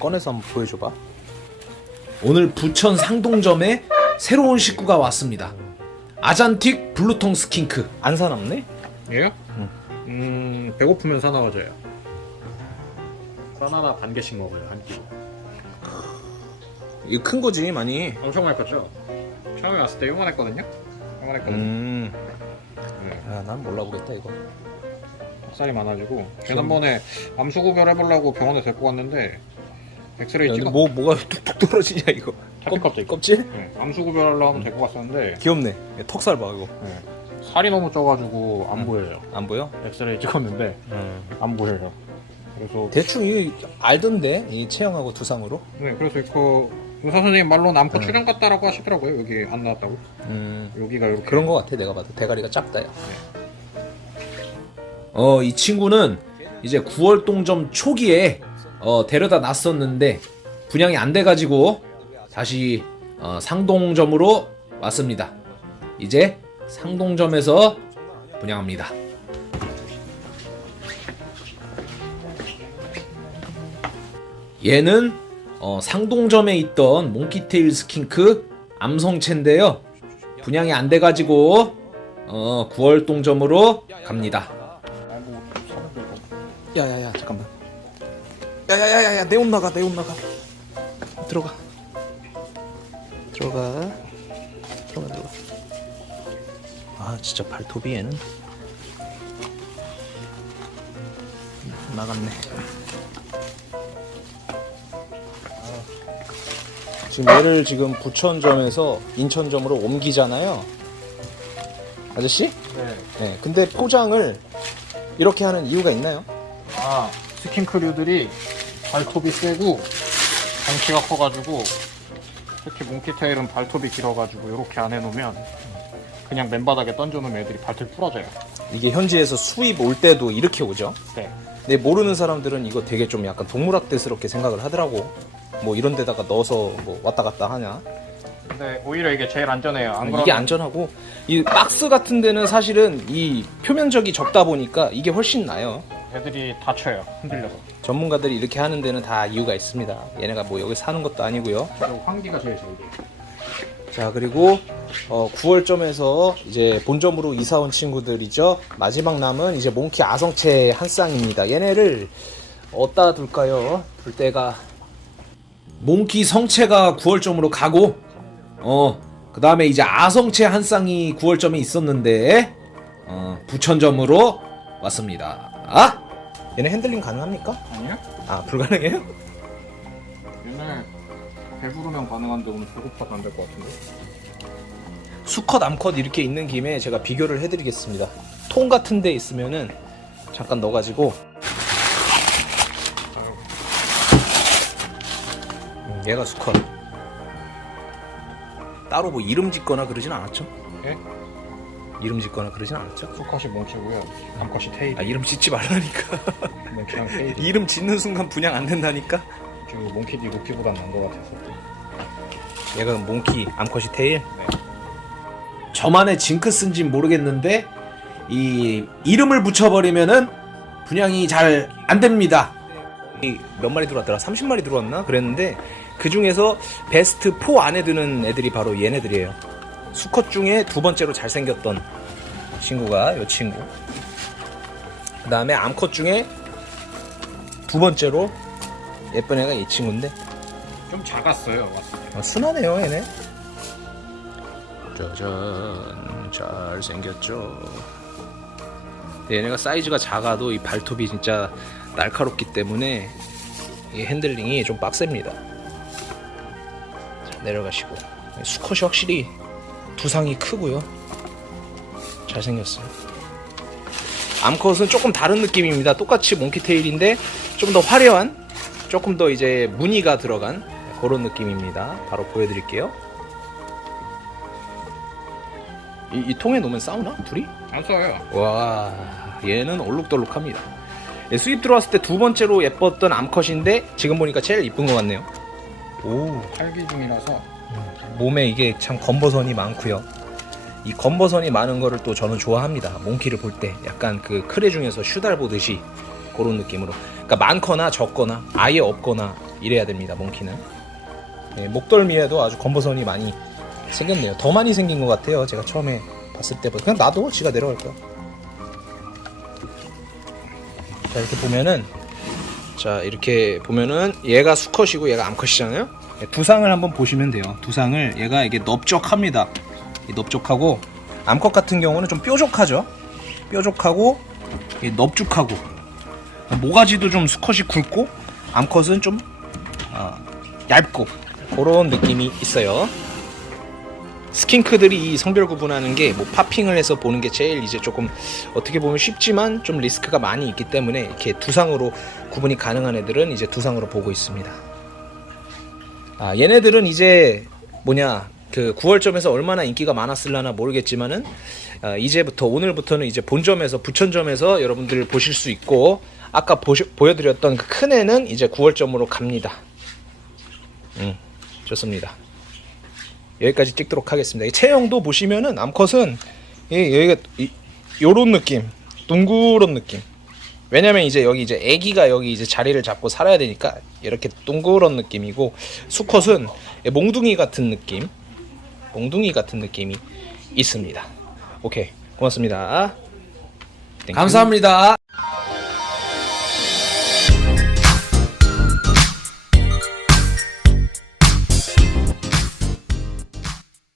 꺼내서 한번 보여줘봐. 오늘 부천 상동점에 새로운 식구가 왔습니다. 아잔틱 블루통 스킨크. 안 사납네? 얘요? 음 배고프면 사나워져요. 바나나 반 개씩 먹어요 한 끼. 이거 큰 거지 많이. 엄청 많이 컸죠? 처음에 왔을 때 요만했거든요? 요만했거든요. 음. 네. 아, 난 몰라보겠다 이거. 살 많아지고 지난번에 암수 구별 해보려고 병원에 데리고 왔는데 엑스레이 근데 찍어 뭐 뭐가 뚝뚝 떨어지냐 이거. 껍- 껍질. 껍질? 네, 암수 구별하려고 하면 데리고 갔었는데 귀엽네. 야, 턱살 봐 이거. 네, 살이 너무 쪄가지고 안 음. 보여요 안 보여? 엑스레이 찍었는데 안 보여요 그래서 대충 이 알던데 이 체형하고 두상으로. 네 그래서 그 의사 선생님 말로 남코 네. 출혈 같다라고 하시더라고요 여기 안 나왔다고 음. 여기가 이렇게 그런 거 같아 내가 봐도 대가리가 작다 야. 어, 이 친구는 이제 9월 동점 초기에 어, 데려다 놨었는데 분양이 안 돼가지고 다시 어, 상동점으로 왔습니다. 이제 상동점에서 분양합니다. 얘는 어, 상동점에 있던 몽키테일 스킨크 암성체인데요. 분양이 안 돼가지고 어, 9월 동점으로 갑니다. 야야야 잠깐만. 야야야야야 내 옷 나가 내 옷 나가. 들어가. 들어가. 들어가 들어가. 아 진짜 발톱이 얘는 나갔네. 지금 얘를 지금 부천점에서 인천점으로 옮기잖아요. 아저씨? 네. 네. 근데 포장을 이렇게 하는 이유가 있나요? 아 스킨크류들이 발톱이 세고 덩치가 커가지고 특히 몽키테일은 발톱이 길어가지고 이렇게 안 해놓으면 그냥 맨바닥에 던져놓으면 애들이 발톱이 부러져요 이게 현지에서 수입 올 때도 이렇게 오죠. 네. 근데 모르는 사람들은 이거 되게 좀 약간 동물학대스럽게 생각을 하더라고. 뭐 이런 데다가 넣어서 뭐 왔다 갔다 하냐. 근데 오히려 이게 제일 안전해요 안 그러면 이게 안전하고 이 박스 같은 데는 사실은 이 표면적이 적다 보니까 이게 훨씬 나요. 애들이 다쳐요 흔들려서 전문가들이 이렇게 하는 데는 다 이유가 있습니다. 얘네가 뭐 여기 사는 것도 아니고요. 환기가 제일 잘 돼요 자 그리고 어, 9월점에서 이제 본점으로 이사 온 친구들이죠. 마지막 남은 이제 몽키 아성체 한 쌍입니다. 얘네를 어디다 둘까요? 둘 때가 몽키 성체가 9월점으로 가고 어 그다음에 이제 아성체 한 쌍이 9월점에 있었는데 어 부천점으로 왔습니다. 아? 얘네 핸들링 가능합니까? 아니요? 아 불가능해요? 옛날 배부르면 가능한데 오늘 배고파도 안될 것 같은데 수컷 암컷 이렇게 있는 김에 제가 비교를 해드리겠습니다. 통 같은 데 있으면은 잠깐 넣어가지고 음, 얘가 수컷 따로 뭐 이름 짓거나 그러진 않았죠? 예? 이름 짓거나 그러진 않았죠? 수컷이 몽키고요 암컷이 테일 아 이름 짓지 말라니까 몽키랑 테일이 이름 짓는 순간 분양 안 된다니까 지금 몽키디 루피보단 나은 것 같아서 얘가 몽키 암컷이 테일 저만의 징크스인진 모르겠는데 이 이름을 붙여버리면은 분양이 잘 안 됩니다. 이 몇 마리 들어왔더라? 30마리 들어왔나? 그랬는데 그 중에서 베스트 4 안에 드는 애들이 바로 얘네들이에요. 수컷 중에 두 번째로 잘생겼던 친구가 이 친구. 그 다음에 암컷 중에 두 번째로 예쁜 애가 이 친구인데 좀 작았어요 왔을 때 아, 순하네요 얘네. 짜잔 잘생겼죠. 얘네가 사이즈가 작아도 이 발톱이 진짜 날카롭기 때문에 이 핸들링이 좀 빡셉니다. 자, 내려가시고 수컷이 확실히 두상이 크고요. 잘생겼어요. 암컷은 조금 다른 느낌입니다. 똑같이 몽키테일인데 좀 더 화려한, 조금 더 이제 무늬가 들어간 그런 느낌입니다. 바로 보여드릴게요. 이, 이 통에 놓으면 싸우나? 둘이? 안 써요 와 얘는 얼룩덜룩합니다 예, 수입 들어왔을 때 두 번째로 예뻤던 암컷인데 지금 보니까 제일 이쁜 것 같네요 오 활기 중이라서 몸에 이게 참 검버선이 많고요 이 검버선이 많은 거를 또 저는 좋아합니다 몽키를 볼 때 약간 그 크레 중에서 슈달 보듯이 그런 느낌으로 그러니까 많거나 적거나 아예 없거나 이래야 됩니다. 몽키는 네, 목덜미에도 아주 검버선이 많이 생겼네요. 더 많이 생긴 것 같아요. 제가 처음에 봤을 때보다 그냥 놔도 지가 내려갈 거야. 자 이렇게 보면은 자 이렇게 보면은 얘가 수컷이고 얘가 암컷이잖아요. 네, 두상을 한번 보시면 돼요. 두상을 얘가 이게 넓적합니다. 이 넓적하고 암컷 같은 경우는 좀 뾰족하죠. 뾰족하고 이 넓죽하고 모가지도 좀 수컷이 굵고 암컷은 좀 어, 얇고 그런 느낌이 있어요. 스킨크들이 이 성별 구분하는 게 뭐 파핑을 해서 보는 게 제일 이제 조금 어떻게 보면 쉽지만 좀 리스크가 많이 있기 때문에 이렇게 두상으로 구분이 가능한 애들은 이제 두상으로 보고 있습니다. 아, 얘네들은 이제 뭐냐 그 9월점에서 얼마나 인기가 많았을라나 모르겠지만은 아, 이제부터 오늘부터는 이제 본점에서 부천점에서 여러분들 보실 수 있고 아까 보시, 보여드렸던 그 큰 애는 이제 9월점으로 갑니다. 음, 좋습니다. 여기까지 찍도록 하겠습니다. 이 체형도 보시면은 암컷은 이, 여기가 이, 요런 느낌, 둥그런 느낌. 왜냐면 이제 여기 이제 아기가 여기 이제 자리를 잡고 살아야 되니까 이렇게 둥그런 느낌이고 수컷은 몽둥이 같은 느낌, 몽둥이 같은 느낌이 있습니다. 오케이 고맙습니다. 땡큐. 감사합니다.